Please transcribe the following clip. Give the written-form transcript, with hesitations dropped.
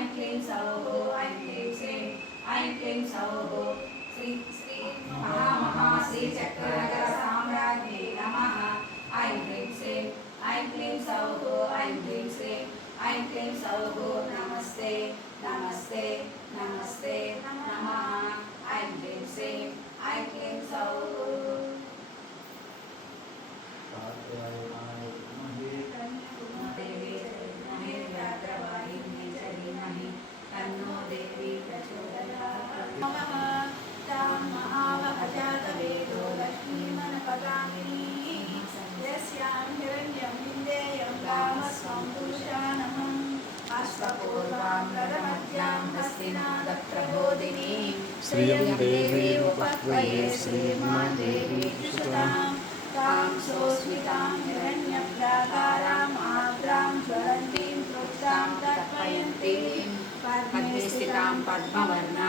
ऐं क्लीं सौः ऐं क्लीं श्रीं ऐं क्लीं सौः श्री महाश्रीचक्रनगरसाम्राज्ञी नमः। ऐं क्लीं श्रीं ऐं क्लीं सौः ऐं क्लीं श्रीं ऐं क्लीं सौः नमस्ते नमस्ते नमस्ते नमः। ऐं क्लीं श्रीं ऐं क्लीं सौः देवी चरिमहे व्याघ्रवाहिनी चरिमहि तन्नो देवी प्रचोदयात्। नमः तां महावहजातवेदो लक्ष्मीमनपगामिनी यस्यां हिरण्यं विन्देयं कामस्वं पुरुषानहम् अश्वपूर्वां गदमध्यां हस्तिनादप्रबोधिनीं श्रियं देवीमुपह्वये श्रीमादेवी सुताम् तां सोऽस्मितां हिरण्यप्राकाराम् आर्द्रां ज्वलन्तीं तृप्तां तर्पयन्तीं पद्मे स्थितां पद्मवर्णां